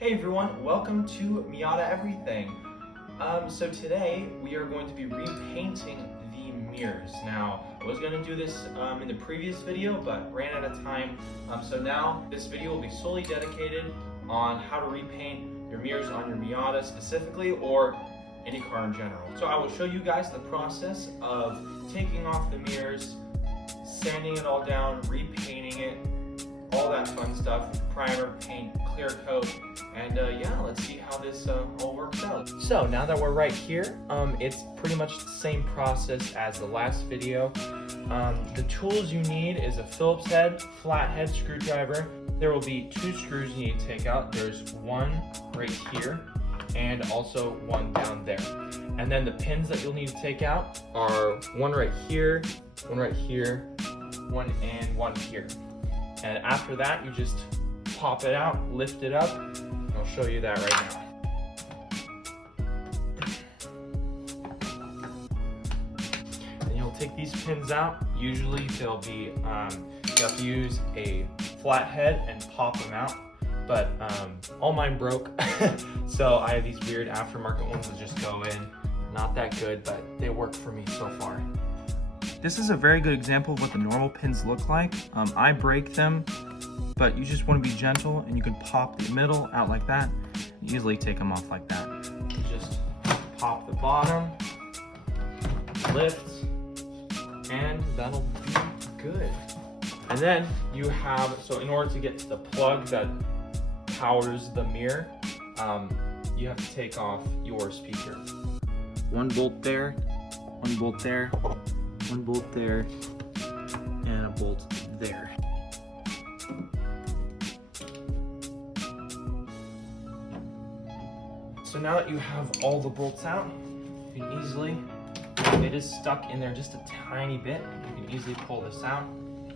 Hey everyone, welcome to Miata Everything. So today we are going to be repainting the mirrors. Now, I was going to do this in the previous video, but ran out of time. So now this video will be solely dedicated on how to repaint your mirrors on your Miata specifically, or any car in general. So I will show you guys the process of taking off the mirrors, sanding it all down, repainting it, all that fun stuff, primer, paint, clear coat, and yeah, let's see how this all works out. So now that we're right here, it's pretty much the same process as the last video. The tools you need is a Phillips head, flathead screwdriver. There will be 2 screws you need to take out. There's one right here and also one down there. And then the pins that you'll need to take out are one right here, one right here, one and one here. And after that, you just pop it out, lift it up, and I'll show you that right now. And you'll take these pins out. Usually they'll be, you have to use a flathead and pop them out. But all mine broke, so I have these weird aftermarket ones that just go in. Not that good, but they work for me so far. This is a very good example of what the normal pins look like. I break them, but you just want to be gentle, and you can pop the middle out like that, and easily take them off like that. You just pop the bottom, lift, and that'll be good. And then you have, so in order to get to the plug that powers the mirror, you have to take off your speaker. One bolt there, one bolt there, one bolt there, and a bolt there. So now that you have all the bolts out, you can easily, it is stuck in there just a tiny bit, you can easily pull this out.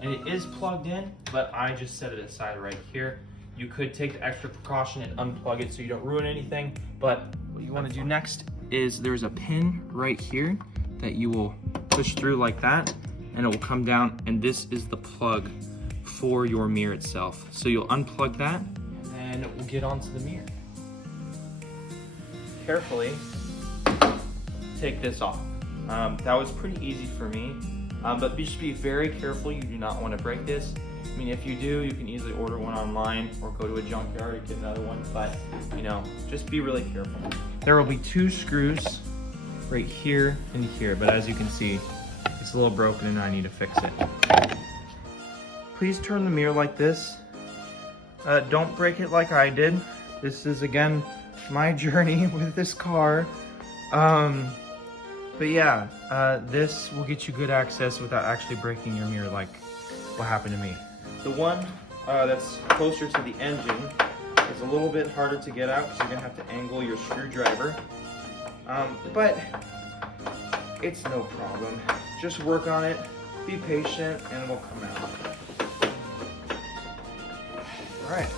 And it is plugged in, but I just set it aside right here. You could take the extra precaution and unplug it so you don't ruin anything, but what you want to do next is there's a pin right here that you will push through like that, and it will come down, and this is the plug for your mirror itself. So you'll unplug that, and we'll get onto the mirror. Carefully take this off. That was pretty easy for me, but just be very careful. You do not want to break this. I mean, if you do, you can easily order one online or go to a junkyard and get another one, but you know, just be really careful. There will be 2 screws right here and here, but as you can see, it's a little broken and I need to fix it. Please turn the mirror like this. Don't break it like I did. This is, again, my journey with this car. But yeah, this will get you good access without actually breaking your mirror like what happened to me. The one that's closer to the engine is a little bit harder to get out because you're gonna have to angle your screwdriver. But it's no problem. Just work on it, be patient, and it will come out. All right,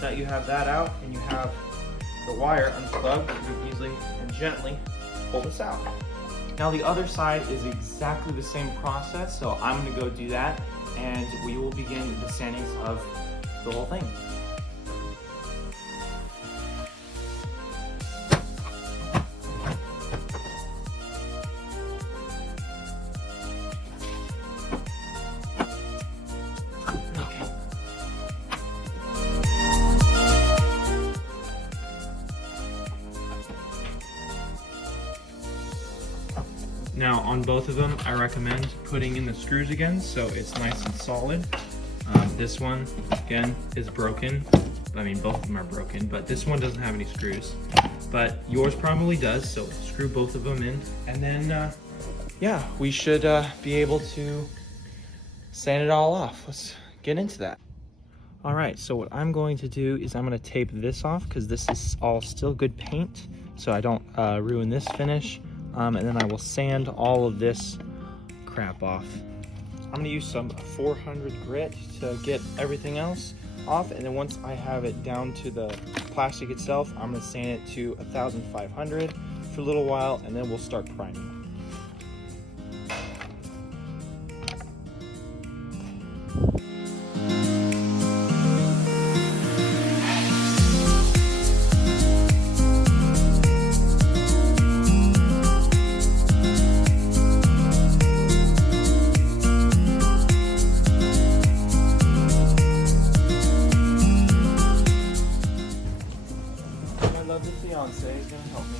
so now you have that out and you have the wire unplugged, you can easily and gently pull this out. Now the other side is exactly the same process, so I'm gonna go do that, and we will begin the sandings of the whole thing. Now on both of them, I recommend putting in the screws again so it's nice and solid. This one, again, is broken. I mean, both of them are broken, but this one doesn't have any screws. But yours probably does, so screw both of them in. And then, yeah, we should be able to sand it all off. Let's get into that. All right, so what I'm going to do is I'm gonna tape this off because this is all still good paint, so I don't ruin this finish. And then I will sand all of this crap off. I'm gonna use some 400 grit to get everything else off, and then once I have it down to the plastic itself, I'm gonna sand it to 1500 for a little while, and then we'll start priming. lovely fiance is gonna help me.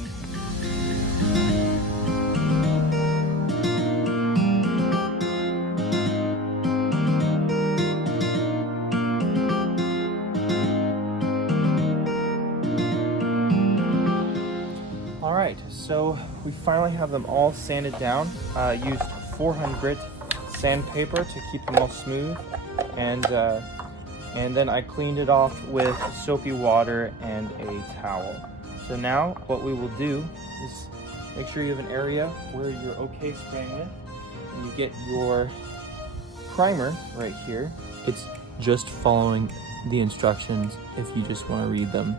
Alright, so we finally have them all sanded down. Used 400 grit sandpaper to keep them all smooth, and then I cleaned it off with soapy water and a towel. So now what we will do is make sure you have an area where you're okay spraying with, and you get your primer right here. It's just following the instructions if you just want to read them.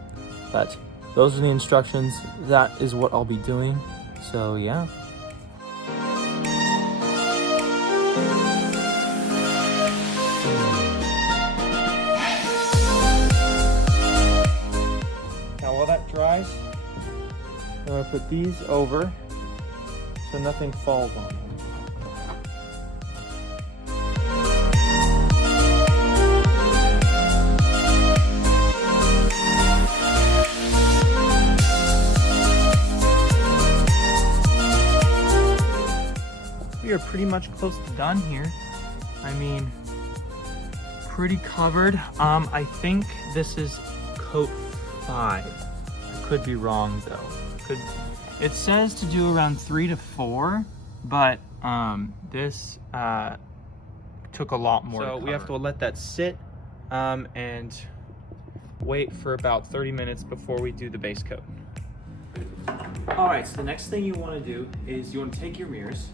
But those are the instructions. That is what I'll be doing. So yeah. Now while that dries, I'm going to put these over so nothing falls on them. We are pretty much close to done here. I mean, pretty covered. I think this is coat 5. I could be wrong though. It says to do around 3 to 4, but this took a lot more. So we have to let that sit and wait for about 30 minutes before we do the base coat. All right, so the next thing you want to do is you want to take your mirrors,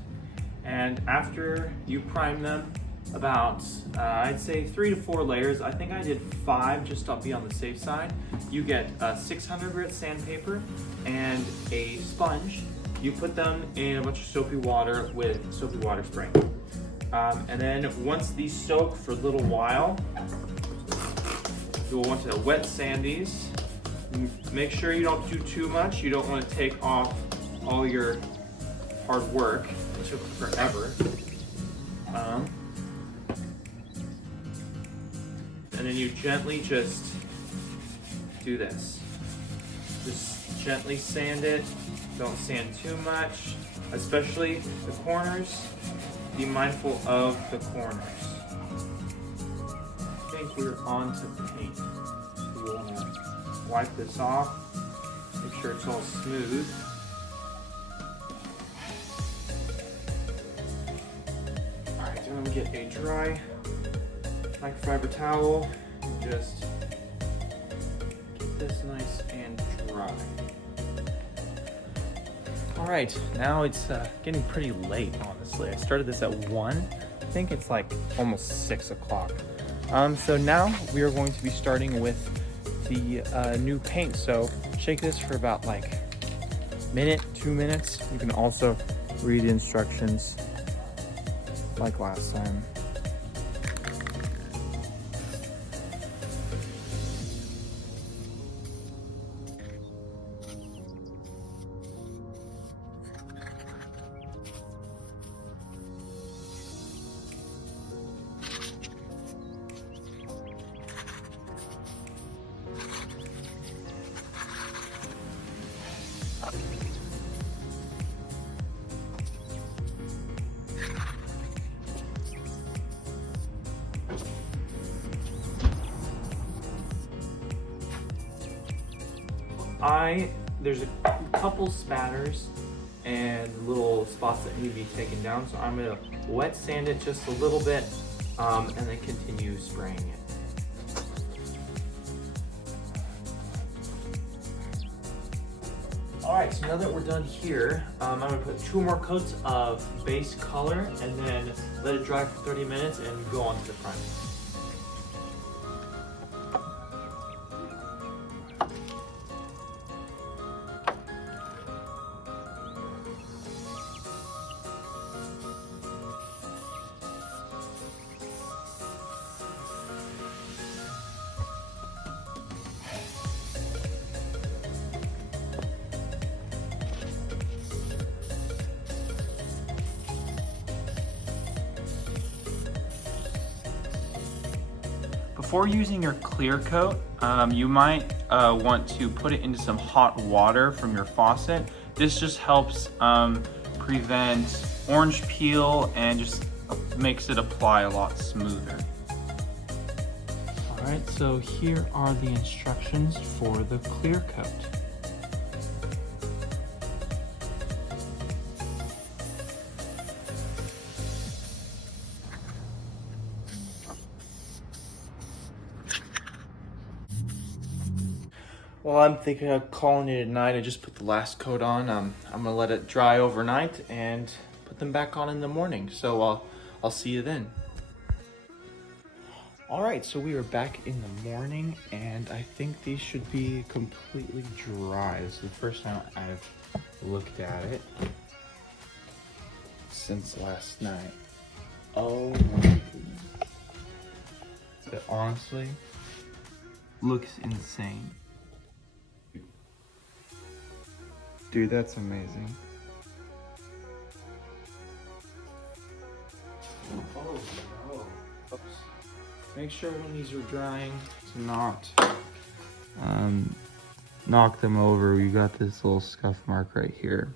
and after you prime them about, I'd say 3 to 4 layers. I think I did 5 just to be on the safe side. You get 600 grit sandpaper and a sponge. You put them in a bunch of soapy water with soapy water spray. And then once these soak for a little while, you'll want to wet sand these. Make sure you don't do too much. You don't want to take off all your hard work. It took forever. And then you gently just do this. Just gently sand it. Don't sand too much, especially the corners. Be mindful of the corners. I think we're on to paint. So you want to wipe this off. Make sure it's all smooth. Alright, so I'm going to get a dry microfiber towel and just get this nice and dry. All right, now it's getting pretty late, honestly. I started this at 1. I think it's like almost 6 o'clock. So now we are going to be starting with the new paint. So shake this for about like a minute, 2 minutes. You can also read the instructions like last time. There's a couple spatters and little spots that need to be taken down, so I'm gonna wet sand it just a little bit and then continue spraying it. All right, so now that we're done here, I'm gonna put 2 more coats of base color and then let it dry for 30 minutes and go on to the primer. Before using your clear coat, you might want to put it into some hot water from your faucet. This just helps prevent orange peel and just makes it apply a lot smoother. All right, so here are the instructions for the clear coat. Well, I'm thinking of calling it a night. I just put the last coat on. I'm gonna let it dry overnight and put them back on in the morning. So I'll see you then. All right, so we are back in the morning and I think these should be completely dry. This is the first time I've looked at it since last night. Oh my goodness. It honestly looks insane. Dude, that's amazing. Oh no. Oops. Make sure when these are drying to not knock them over. We got this little scuff mark right here.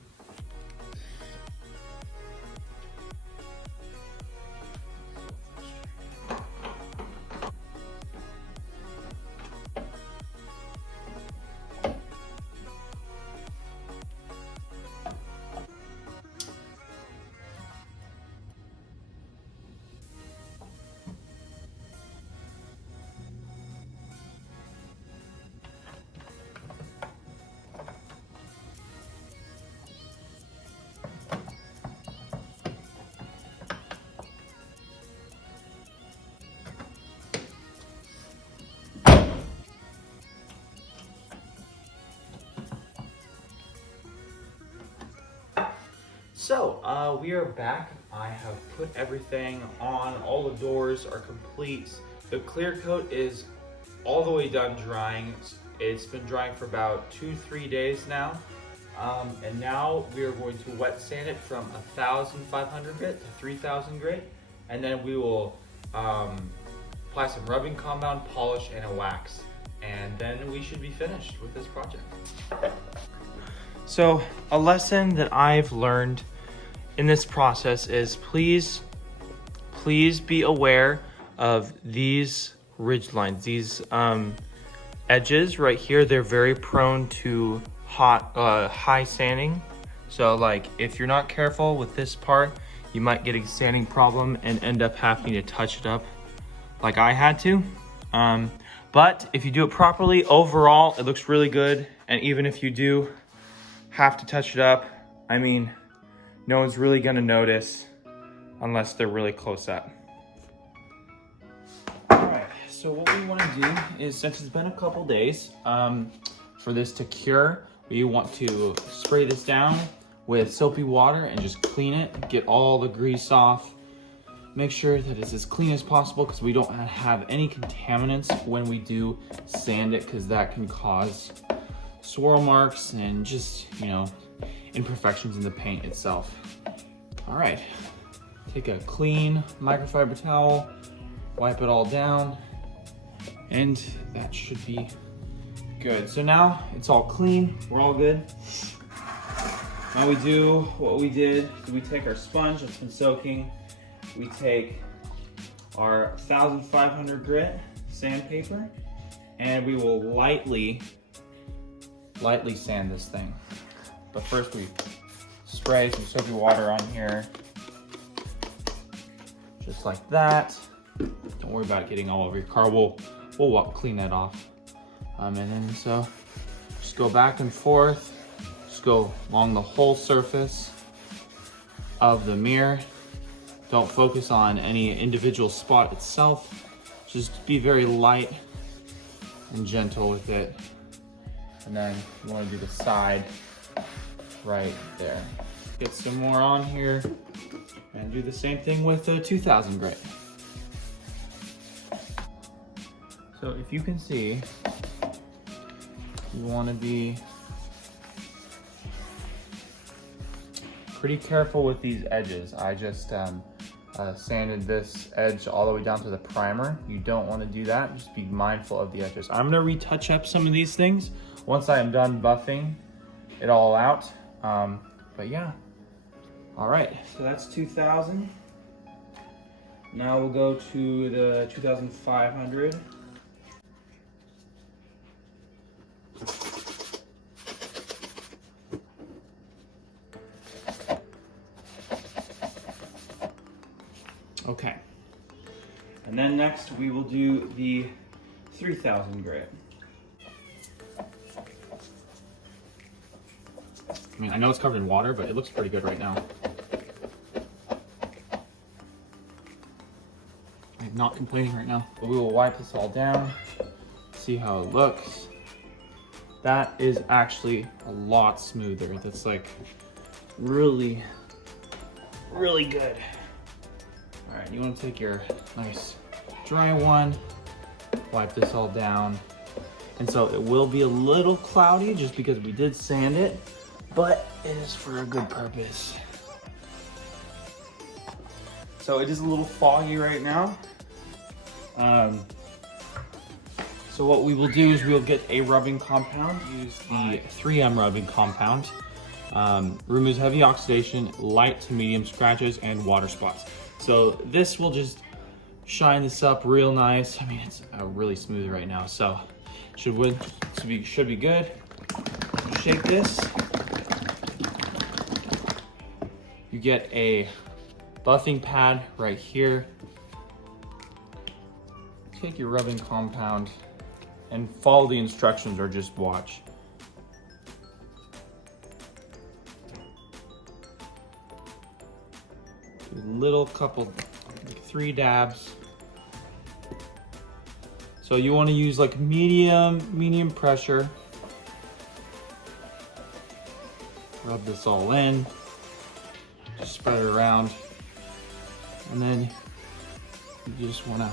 So, we are back. I have put everything on. All the doors are complete. The clear coat is all the way done drying. It's been drying for about 2-3 days now. And now we are going to wet sand it from 1,500 grit to 3,000 grit. And then we will apply some rubbing compound, polish, and a wax. And then we should be finished with this project. So a lesson that I've learned in this process is please be aware of these ridge lines, these edges right here. They're very prone to high sanding. So like if you're not careful with this part, you might get a sanding problem and end up having to touch it up like I had to. But if you do it properly, overall, it looks really good. And even if you do have to touch it up, I mean, no one's really gonna notice unless they're really close up. All right, so what we wanna do is, since it's been a couple days for this to cure, we want to spray this down with soapy water and just clean it, get all the grease off. Make sure that it's as clean as possible because we don't have any contaminants when we do sand it, because that can cause swirl marks and just, you know, imperfections in the paint itself. All right, take a clean microfiber towel, wipe it all down, and that should be good. So now it's all clean, we're all good. Now we do what we did. We take our sponge that's been soaking, we take our 1,500 grit sandpaper, and we will lightly sand this thing. But first we spray some soapy water on here, just like that. Don't worry about it getting all over your car. We'll clean that off. And then so just go back and forth, just go along the whole surface of the mirror. Don't focus on any individual spot itself. Just be very light and gentle with it. And then you want to do the side right there. Get some more on here and do the same thing with the 2,000 grit. So if you can see, you want to be pretty careful with these edges. I just sanded this edge all the way down to the primer. You don't want to do that. Just be mindful of the edges. I'm gonna retouch up some of these things once I am done buffing it all out. But yeah. All right, so that's 2000. Now we'll go to the 2500. Okay, and then next we will do the 3000 grit. I mean, I know it's covered in water, but it looks pretty good right now. I'm not complaining right now. But we will wipe this all down, see how it looks. That is actually a lot smoother. That's like really, really good. All right, you want to take your nice dry one, wipe this all down. And so it will be a little cloudy just because we did sand it, but it is for a good purpose. So it is a little foggy right now. So what we will do is we'll get a rubbing compound, use the 3M rubbing compound. Removes heavy oxidation, light to medium scratches, and water spots. So this will just shine this up real nice. I mean, it's really smooth right now, so should be good. Shake this. You get a buffing pad right here. Take your rubbing compound and follow the instructions or just watch. Little couple, like 3 dabs. So you want to use like medium pressure. Rub this all in, just spread it around, and then you just want to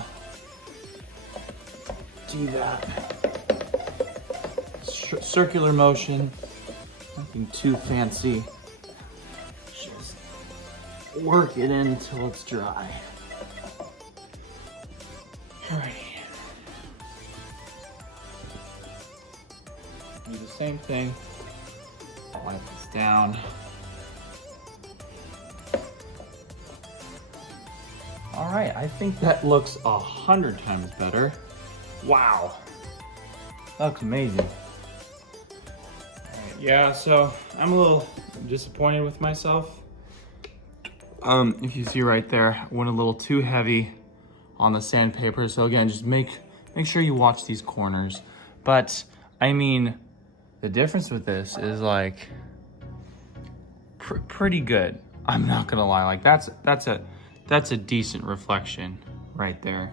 do that. Circular motion, nothing too fancy. Just work it in until it's dry. All right. Do the same thing. Wipe this down. All right, I think that looks 100 times better. Wow, that looks amazing. All right, yeah, so I'm a little disappointed with myself. If you see right there, I went a little too heavy on the sandpaper. So again, just make sure you watch these corners. But I mean, the difference with this is like pretty good. I'm not gonna lie, like that's a decent reflection right there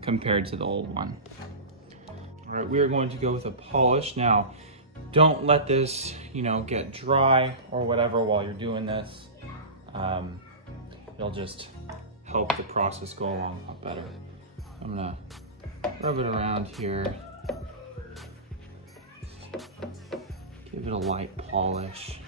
compared to the old one. All right, we are going to go with a polish. Now, don't let this, get dry or whatever while you're doing this. It'll just help the process go along a lot better. I'm gonna rub it around here. Give it a light polish.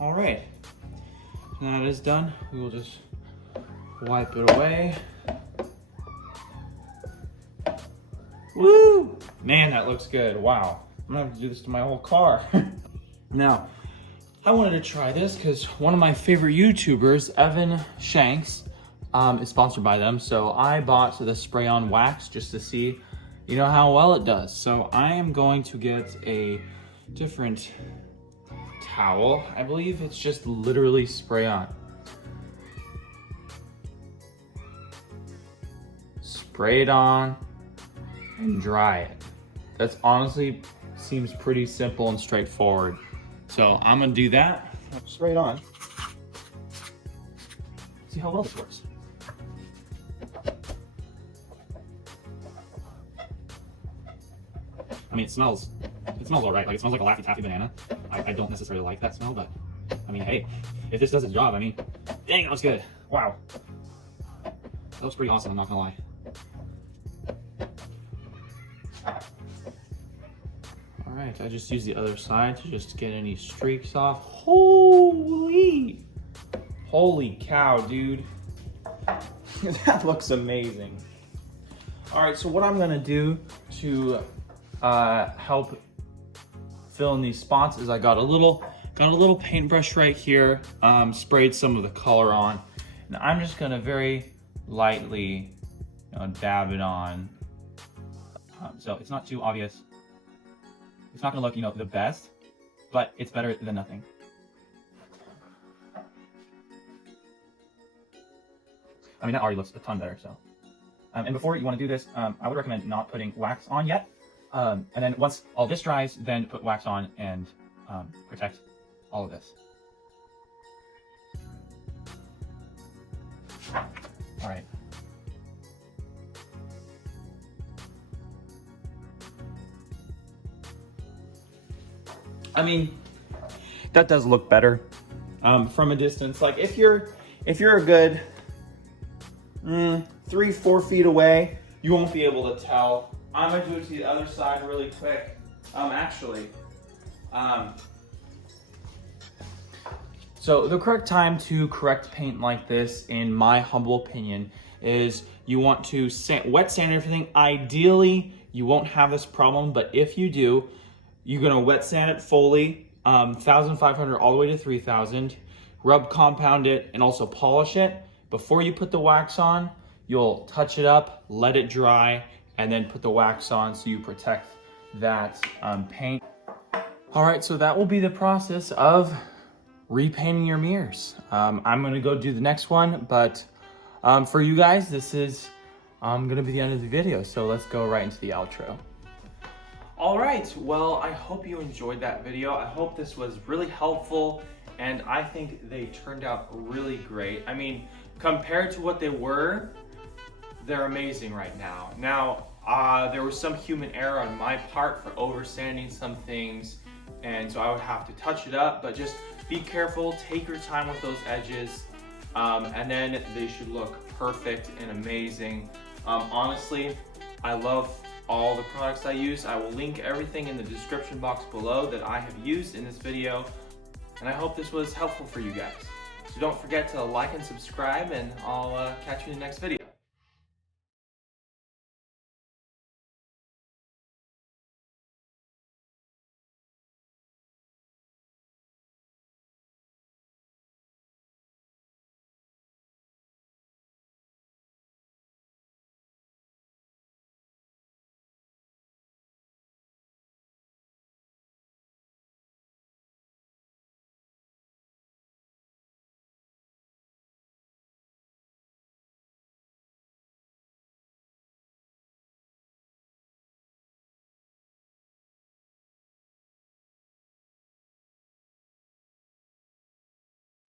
All right, now that is done, we will just wipe it away. Woo! Man, that looks good. Wow, I'm gonna have to do this to my whole car. Now, I wanted to try this because one of my favorite YouTubers, Evan Shanks, is sponsored by them. So I bought the spray-on wax just to see, how well it does. So I am going to get a different towel. I believe it's just literally spray on. Spray it on and dry it. That's honestly seems pretty simple and straightforward. So I'm gonna do that. Spray it on. See how well this works. I mean, it smells all right. Like it smells like a Laffy Taffy banana. I don't necessarily like that smell, but I mean, hey, if this does its job, I mean, dang, it looks good. Wow. That looks pretty awesome, I'm not gonna lie. All right, I just use the other side to just get any streaks off. Holy cow, dude. That looks amazing. All right, so what I'm gonna do to help fill in these spots is I got a little paintbrush right here, sprayed some of the color on, and I'm just gonna very lightly, dab it on. So it's not too obvious. It's not gonna look, the best, but it's better than nothing. I mean, that already looks a ton better, so. And before you wanna do this, I would recommend not putting wax on yet. And then once all this dries, then put wax on and protect all of this. All right. I mean, that does look better from a distance. Like if you're a good 3-4 feet away, you won't be able to tell. I'm gonna do it to the other side really quick. So the correct time to correct paint like this, in my humble opinion, is you want to wet sand everything. Ideally, you won't have this problem, but if you do, you're gonna wet sand it fully, 1,500 all the way to 3,000, rub compound it, and also polish it. Before you put the wax on, you'll touch it up, let it dry, and then put the wax on so you protect that paint. All right, so that will be the process of repainting your mirrors. I'm gonna go do the next one, but for you guys, this is gonna be the end of the video, so let's go right into the outro. All right, well, I hope you enjoyed that video. I hope this was really helpful, and I think they turned out really great. I mean, compared to what they were, they're amazing right now. Now, there was some human error on my part for over sanding some things, and so I would have to touch it up, but just be careful, take your time with those edges, and then they should look perfect and amazing. Honestly, I love all the products I use. I will link everything in the description box below that I have used in this video, and I hope this was helpful for you guys. So don't forget to like and subscribe, and I'll catch you in the next video.